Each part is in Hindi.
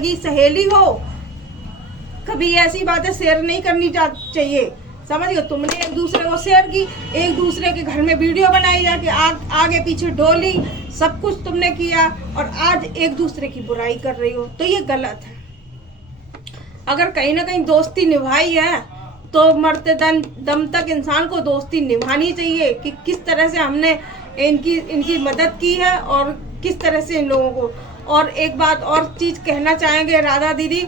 सगी सहेली हो, कभी ऐसी बातें शेयर नहीं करनी चाहिए, समझ गए। तुमने एक दूसरे को शेयर की, एक दूसरे के घर में वीडियो बनाई जाके, आगे पीछे डोली, सब कुछ तुमने किया, और आज एक दूसरे की बुराई कर रही हो, तो ये गलत है। अगर कहीं ना कहीं दोस्ती निभाई है तो मरते दम तक इंसान को दोस्ती निभानी चाहिए कि किस तरह से हमने इनकी मदद की है और किस तरह से इन लोगों को। और एक बात और चीज कहना चाहेंगे, राधा दीदी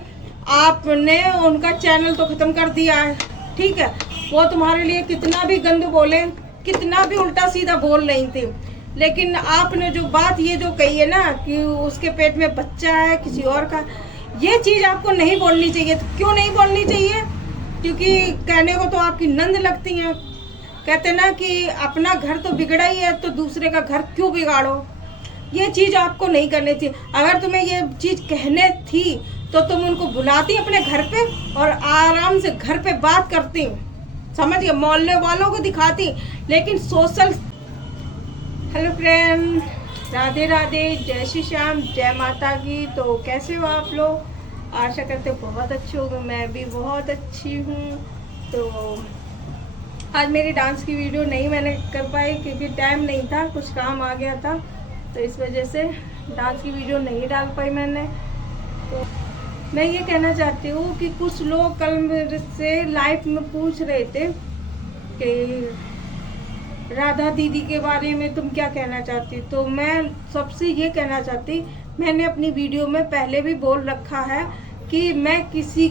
आपने उनका चैनल तो खत्म कर दिया है, ठीक है, वो तुम्हारे लिए कितना भी गंद बोले, कितना भी उल्टा सीधा बोल रही थी, लेकिन आपने जो बात ये जो कही है ना कि उसके पेट में बच्चा है किसी और का, ये चीज आपको नहीं बोलनी चाहिए। तो क्यों नहीं बोलनी चाहिए? क्योंकि कहने को तो आपकी नंद लगती हैं। कहते ना कि अपना घर तो बिगड़ा ही है तो दूसरे का घर क्यों बिगाड़ो। ये चीज आपको नहीं करनी थी। अगर तुम्हें ये चीज कहने थी तो तुम उनको बुलाती अपने घर पे और आराम से घर पे बात करती, समझ गए, मोहल्ले वालों को दिखाती। लेकिन social. Hello friend, Radhe Radhe, जय श्री श्याम, जय माता की। तो कैसे हो आप लोग? आशा करते बहुत अच्छे होंगे। मैं भी बहुत अच्छी हूँ। तो आज मेरी डांस की वीडियो नहीं मैंने कर पाई क्योंकि टाइम नहीं था, कुछ काम आ गया था, तो इस वजह से डांस की वीडियो नहीं डाल पाई मैंने। तो मैं ये कहना चाहती हूँ कि कुछ लोग कल मेरे से लाइव में पूछ रहे थे कि राधा दीदी के बारे में तुम क्या कहना चाहती। तो मैं सबसे ये कहना चाहती, मैंने अपनी वीडियो में पहले भी बोल रखा है कि मैं किसी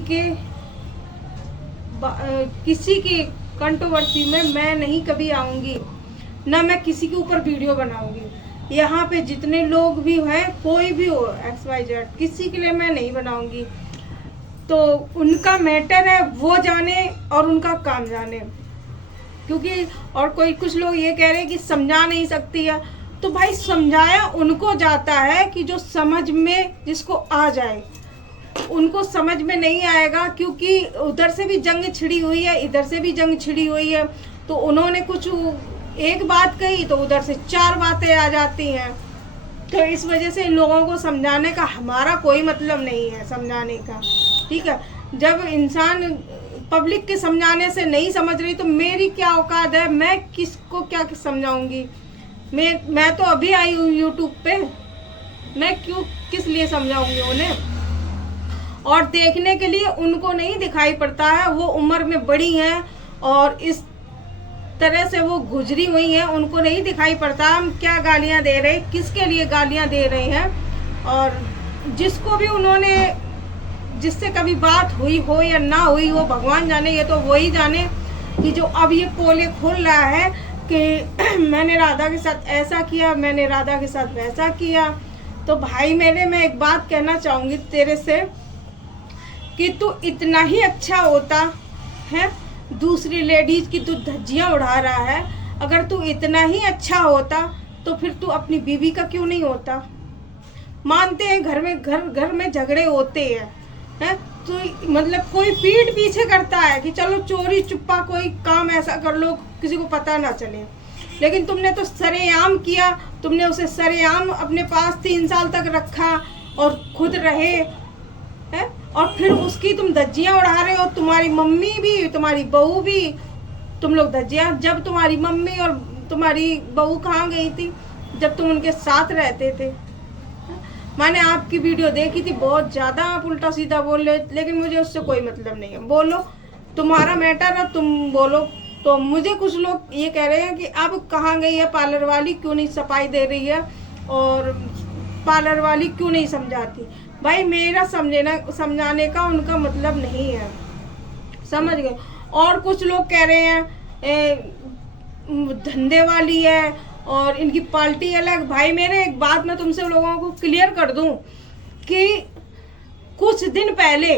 की कंट्रोवर्सी में मैं नहीं कभी आऊँगी, ना मैं किसी के ऊपर वीडियो बनाऊँगी। यहाँ पे जितने लोग भी हैं, कोई भी हो XYZ, किसी के लिए मैं नहीं बनाऊँगी। तो उनका मैटर है, वो जाने और उनका काम जाने। क्योंकि और कोई कुछ लोग ये कह रहे हैं कि समझा नहीं सकती है, तो भाई समझाया उनको जाता है कि जो समझ में जिसको आ जाए। उनको समझ में नहीं आएगा क्योंकि उधर से भी जंग छिड़ी हुई है, इधर से भी जंग छिड़ी हुई है। तो उन्होंने कुछ एक बात कही तो उधर से 4 बातें आ जाती हैं। तो इस वजह से इन लोगों को समझाने का हमारा कोई मतलब नहीं है, समझाने का, ठीक है। जब इंसान पब्लिक के समझाने से नहीं समझ रही तो मेरी क्या औकात है, मैं किसको क्या समझाऊंगी। मैं तो अभी आई हूँ यूट्यूब पे, मैं क्यों किस लिए समझाऊंगी उन्हें। और देखने के लिए उनको नहीं दिखाई पड़ता है, वो उम्र में बड़ी हैं और इस तरह से वो गुजरी हुई हैं, उनको नहीं दिखाई पड़ता हम क्या गालियां दे रहे, किसके लिए गालियां दे रहे हैं। और जिसको भी उन्होंने, जिससे कभी बात हुई हो या ना हुई हो, भगवान जाने, ये तो वही जाने कि जो अब ये पोले खोल रहा है कि मैंने राधा के साथ ऐसा किया, मैंने राधा के साथ वैसा किया। तो भाई मेरे, मैं एक बात कहना चाहूँगी तेरे से कि तू इतना ही अच्छा होता है, दूसरी लेडीज की तू धज्जियाँ उड़ा रहा है। अगर तू इतना ही अच्छा होता तो फिर तू अपनी बीवी का क्यों नहीं होता। मानते हैं घर में झगड़े होते हैं, तो मतलब कोई पीठ पीछे करता है कि चलो चोरी चुप्पा कोई काम ऐसा कर लो किसी को पता ना चले, लेकिन तुमने तो सरेआम किया। तुमने उसे सरेआम अपने पास 3 साल तक रखा और खुद रहे हैं, और फिर उसकी तुम धज्जियां उड़ा रहे हो। तुम्हारी मम्मी भी, तुम्हारी बहू भी, तुम लोग धज्जियां। जब तुम्हारी मम्मी और तुम्हारी बहू कहाँ गई थी जब तुम उनके साथ रहते थे। मैंने आपकी वीडियो देखी थी, बहुत ज़्यादा आप उल्टा सीधा बोल रहे, लेकिन मुझे उससे कोई मतलब नहीं है। बोलो, तुम्हारा मैटर है, तुम बोलो। तो मुझे कुछ लोग ये कह रहे हैं कि अब कहाँ गई है पार्लर वाली, क्यों नहीं सफाई दे रही है, और पार्लर वाली क्यों नहीं समझाती। भाई मेरा समझाने का उनका मतलब नहीं है, समझ गए। और कुछ लोग कह रहे हैं धंधे वाली है और इनकी पार्टी अलग। भाई मेरे, एक बात मैं तुमसे लोगों को क्लियर कर दूं कि कुछ दिन पहले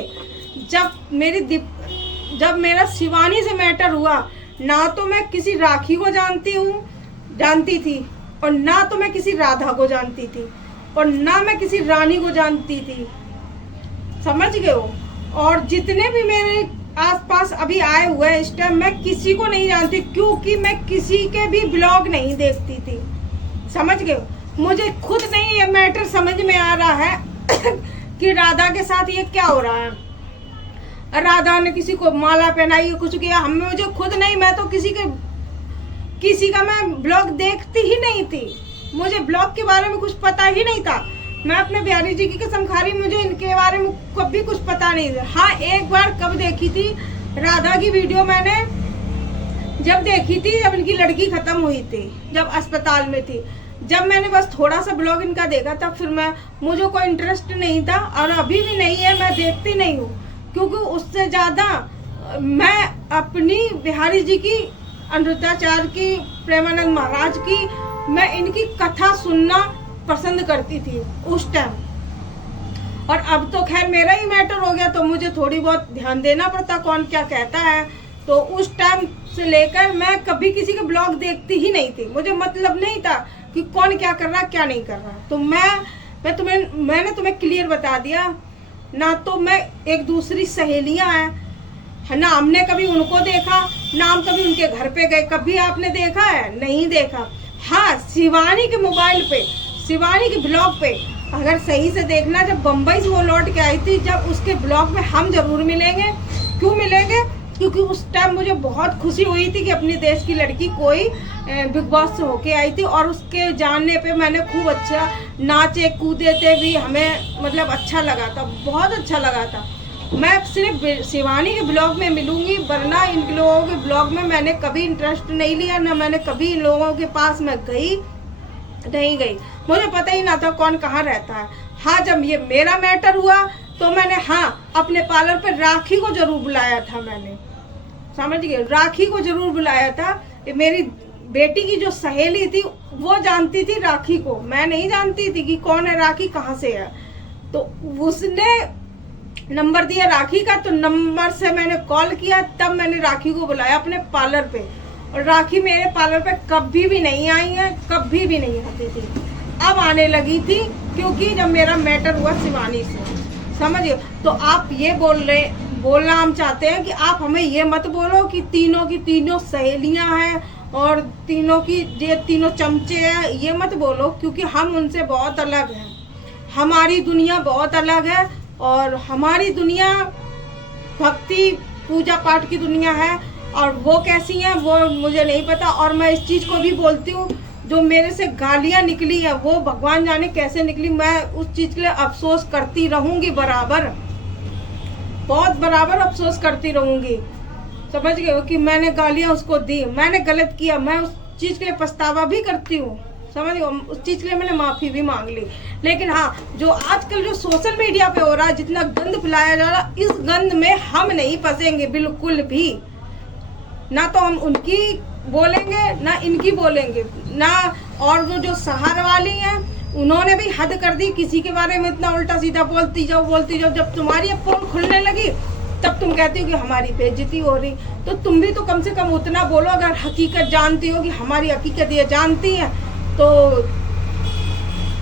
जब मेरा शिवानी से मैटर हुआ, ना तो मैं किसी राखी को जानती थी, और ना तो मैं किसी राधा को जानती थी, और ना मैं किसी रानी को जानती थी, समझ गए हो। और जितने भी मेरे आसपास अभी आए हुए हैं इस टाइम, मैं किसी को नहीं जानती क्योंकि मैं किसी के भी ब्लॉग नहीं देखती थी, समझ गए हो। मुझे खुद नहीं ये मैटर समझ में आ रहा है कि राधा के साथ ये क्या हो रहा है, राधा ने किसी को माला पहनाई, कुछ किया। हमें मुझे खुद नहीं, मैं तो किसी का मैं ब्लॉग देखती ही नहीं थी, मुझे ब्लॉग के बारे में कुछ पता ही नहीं था। मैं अपने बिहारी जी की कसम खा रही, मुझे इनके बारे में कभी कुछ पता नहीं था। हाँ, एक बार कब देखी थी राधा की वीडियो मैंने, जब देखी थी जब इनकी लड़की खत्म हुई थी, जब अस्पताल में थी, जब मैंने बस थोड़ा सा ब्लॉग इनका देखा था, फिर मुझे कोई इंटरेस्ट नहीं था और अभी भी नहीं है, मैं देखती नहीं हूँ। क्योंकि उससे ज्यादा मैं अपनी बिहारी जी की, अनिरुद्धाचार्य की, प्रेमानंद महाराज की, मैं इनकी कथा सुनना पसंद करती थी उस टाइम। और अब तो खैर मेरा ही मैटर हो गया, तो मुझे थोड़ी बहुत ध्यान देना पड़ता कौन क्या कहता है। तो उस टाइम से लेकर मैं कभी किसी का ब्लॉग देखती ही नहीं थी, मुझे मतलब नहीं था कि कौन क्या कर रहा क्या नहीं कर रहा। तो मैंने तुम्हें क्लियर बता दिया ना। तो मैं एक दूसरी सहेलियां हैं ना, हमने कभी उनको देखा ना, हम कभी उनके घर पे गए, कभी आपने देखा है? नहीं देखा। हाँ, शिवानी के मोबाइल पे, शिवानी के ब्लॉग पे अगर सही से देखना, जब बम्बई से वो लौट के आई थी, जब उसके ब्लॉग में हम जरूर मिलेंगे। क्यों मिलेंगे? क्योंकि उस टाइम मुझे बहुत खुशी हुई थी कि अपने देश की लड़की कोई बिग बॉस से होके आई थी, और उसके जानने पे मैंने खूब अच्छा नाचे कूदे थे भी, हमें मतलब अच्छा लगा था, बहुत अच्छा लगा था। मैं सिर्फ शिवानी के ब्लॉग में मिलूंगी, वरना इन लोगों के ब्लॉग में मैंने कभी इंटरेस्ट नहीं लिया, ना मैंने कभी इन लोगों के पास मैं नहीं गई। मुझे पता ही ना था कौन कहाँ रहता है। हाँ, जब ये मेरा मैटर हुआ तो मैंने अपने पार्लर पे राखी को जरूर बुलाया था, मैंने समझ गए, राखी को जरूर बुलाया था। मेरी बेटी की जो सहेली थी वो जानती थी राखी को, मैं नहीं जानती थी कि कौन है राखी, कहाँ से है। तो उसने नंबर दिया राखी का, तो नंबर से मैंने कॉल किया, तब मैंने राखी को बुलाया अपने पार्लर पे। और राखी मेरे पार्लर पे कभी भी नहीं आई है, कभी भी नहीं आती थी, अब आने लगी थी, क्योंकि जब मेरा मैटर हुआ शिवानी से, समझिए। तो आप ये बोलना हम चाहते हैं कि आप हमें ये मत बोलो कि तीनों की तीनों सहेलियां हैं और तीनों की ये तीनों चमचे हैं, ये मत बोलो, क्योंकि हम उनसे बहुत अलग हैं। हमारी दुनिया बहुत अलग है, और हमारी दुनिया भक्ति पूजा पाठ की दुनिया है, और वो कैसी है वो मुझे नहीं पता। और मैं इस चीज को भी बोलती हूँ, जो मेरे से गालियां निकली है वो भगवान जाने कैसे निकली, मैं उस चीज के लिए अफसोस करती रहूंगी, बहुत बराबर अफसोस करती रहूंगी। समझ गए हो कि मैंने गालियां उसको दी, मैंने गलत किया, मैं उस चीज के लिए पछतावा भी करती हूँ, समझ गए, उस चीज के लिए मैंने माफी भी मांग ली। लेकिन हाँ, जो आजकल जो सोशल मीडिया पे हो रहा है, जितना गंद फैलाया जा रहा, इस गंद में हम नहीं फंसेंगे बिल्कुल भी। ना तो हम उनकी बोलेंगे ना इनकी बोलेंगे ना। और वो जो शहर वाली हैं उन्होंने भी हद कर दी, किसी के बारे में इतना उल्टा सीधा बोलती जाओ। जब तुम्हारी अब पोल खुलने लगी तब तुम कहती हो कि हमारी बेइज्जती हो रही। तो तुम भी तो कम से कम उतना बोलो, अगर हकीकत जानती हो कि हमारी हकीकत ये जानती है तो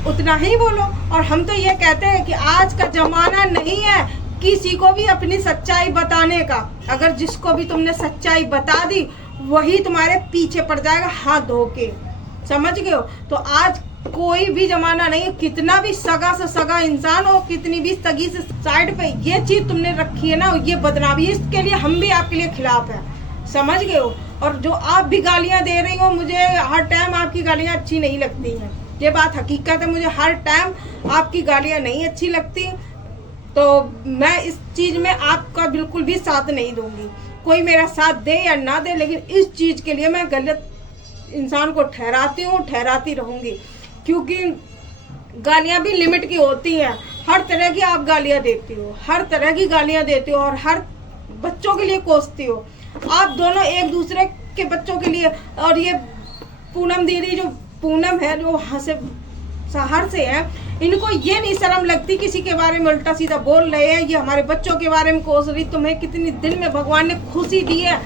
उतना ही बोलो। और हम तो ये कहते हैं कि आज का जमाना नहीं है किसी को भी अपनी सच्चाई बताने का। अगर जिसको भी तुमने सच्चाई बता दी वही तुम्हारे पीछे पड़ जाएगा हाथ धो के, समझ गए हो। तो आज कोई भी जमाना नहीं है, कितना भी सगा से सगा इंसान हो, कितनी भी सगी से साइड पे ये चीज तुमने रखी है ना, ये बदनामी, इसके लिए हम भी आपके लिए खिलाफ है, समझ गए हो। और जो आप भी गालियां दे रही हो, मुझे हर टाइम आपकी गालियां अच्छी नहीं लगती हैं, ये बात हकीकत है, मुझे हर टाइम आपकी गालियां नहीं अच्छी लगती। तो मैं इस चीज में आपका बिल्कुल भी साथ नहीं दूंगी, कोई मेरा साथ दे या ना दे, लेकिन इस चीज के लिए मैं गलत इंसान को ठहराती हूँ, ठहराती रहूंगी। क्योंकि गालियां भी लिमिट की होती हैं, हर तरह की आप गालियां देती हो, हर तरह की गालियां देती हो, और हर बच्चों के लिए कोसती हो। आप दोनों एक दूसरे के बच्चों के लिए, और ये पूनम दीदी जो पूनम है जो वहाँ से शहर से है, इनको ये नहीं शर्म लगती किसी के बारे में उल्टा सीधा बोल रहे हैं, ये हमारे बच्चों के बारे में कोस रही। तुम्हें कितनी दिल में भगवान ने खुशी दी है,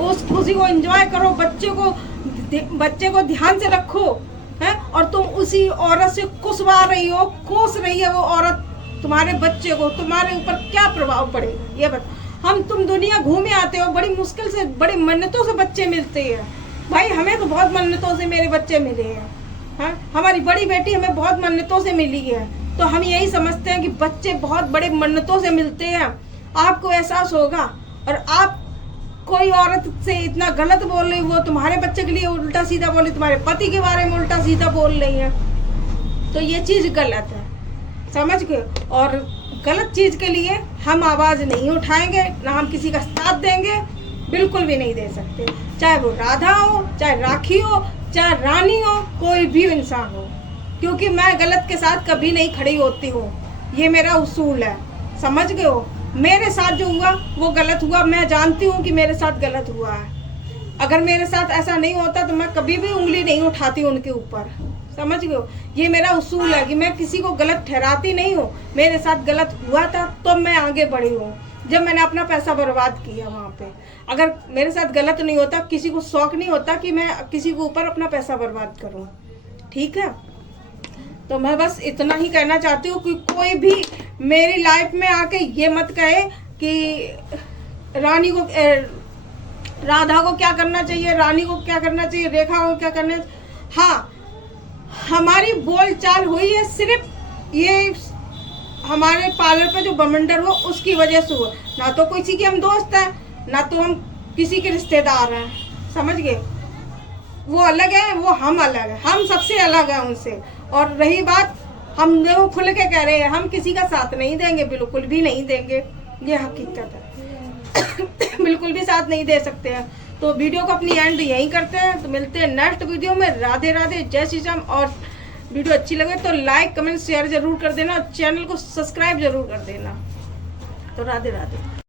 उस खुशी को एंजॉय करो, बच्चे को ध्यान से रखो है। और तुम उसी औरत से कुसवा रही हो, कोस रही है वो औरत तुम्हारे बच्चे को, तुम्हारे ऊपर क्या प्रभाव पड़ेगा ये बता। तुम दुनिया घूमे आते हो, बड़ी मुश्किल से बड़ी मन्नतों से बच्चे मिलते हैं भाई, हमें तो बहुत मन्नतों से मेरे बच्चे मिले हैं। हाँ, हमारी बड़ी बेटी हमें बहुत मन्नतों से मिली है, तो हम यही समझते हैं कि बच्चे बहुत बड़े मन्नतों से मिलते हैं। आपको एहसास होगा, और आप कोई औरत से इतना गलत बोल रही, वो तुम्हारे बच्चे के लिए उल्टा सीधा बोल रही, तुम्हारे पति के बारे में उल्टा सीधा बोल रही है, तो ये चीज गलत है, समझ गए। और गलत चीज के लिए हम आवाज नहीं उठाएंगे, ना हम किसी का साथ देंगे, बिल्कुल भी नहीं दे सकते। चाहे वो राधा हो, चाहे राखी हो, चाहे रानी हो, कोई भी इंसान हो, क्योंकि मैं गलत के साथ कभी नहीं खड़ी होती हूँ। ये मेरा उसूल है, समझ गए हो। मेरे साथ जो हुआ वो गलत हुआ, मैं जानती हूँ कि मेरे साथ गलत हुआ है। अगर मेरे साथ ऐसा नहीं होता तो मैं कभी भी उंगली नहीं उठाती उनके ऊपर, समझ गए हो। ये मेरा उसूल है कि मैं किसी को गलत ठहराती नहीं हूँ। मेरे साथ गलत हुआ था तो मैं आगे बढ़ी हूँ, जब मैंने अपना पैसा बर्बाद किया वहाँ पे। अगर मेरे साथ गलत नहीं होता, किसी को शौक नहीं होता कि मैं किसी के ऊपर अपना पैसा बर्बाद करूँ, ठीक है। तो मैं बस इतना ही कहना चाहती हूँ कि कोई भी मेरी लाइफ में आके ये मत कहे कि रानी को राधा को क्या करना चाहिए, रानी को क्या करना चाहिए, रेखा को क्या करना चाहिए। हाँ, हमारी बोलचाल हुई है सिर्फ ये हमारे पार्लर पे जो बमंडर हो उसकी वजह से हुआ, ना तो किसी के हम दोस्त हैं, ना तो हम किसी के रिश्तेदार हैं, समझ गए। वो अलग है, वो हम अलग है, हम सबसे अलग है उनसे। और रही बात, हम वो खुल के कह रहे हैं, हम किसी का साथ नहीं देंगे, बिल्कुल भी नहीं देंगे, ये हकीकत है। बिल्कुल भी साथ नहीं दे सकते हैं। तो वीडियो को अपनी एंड यहीं करते हैं, तो मिलते हैं नेक्स्ट वीडियो में। राधे राधे, जय श्री राम। और वीडियो अच्छी लगे तो लाइक कमेंट शेयर जरूर कर देना, और चैनल को सब्सक्राइब जरूर कर देना। तो राधे राधे।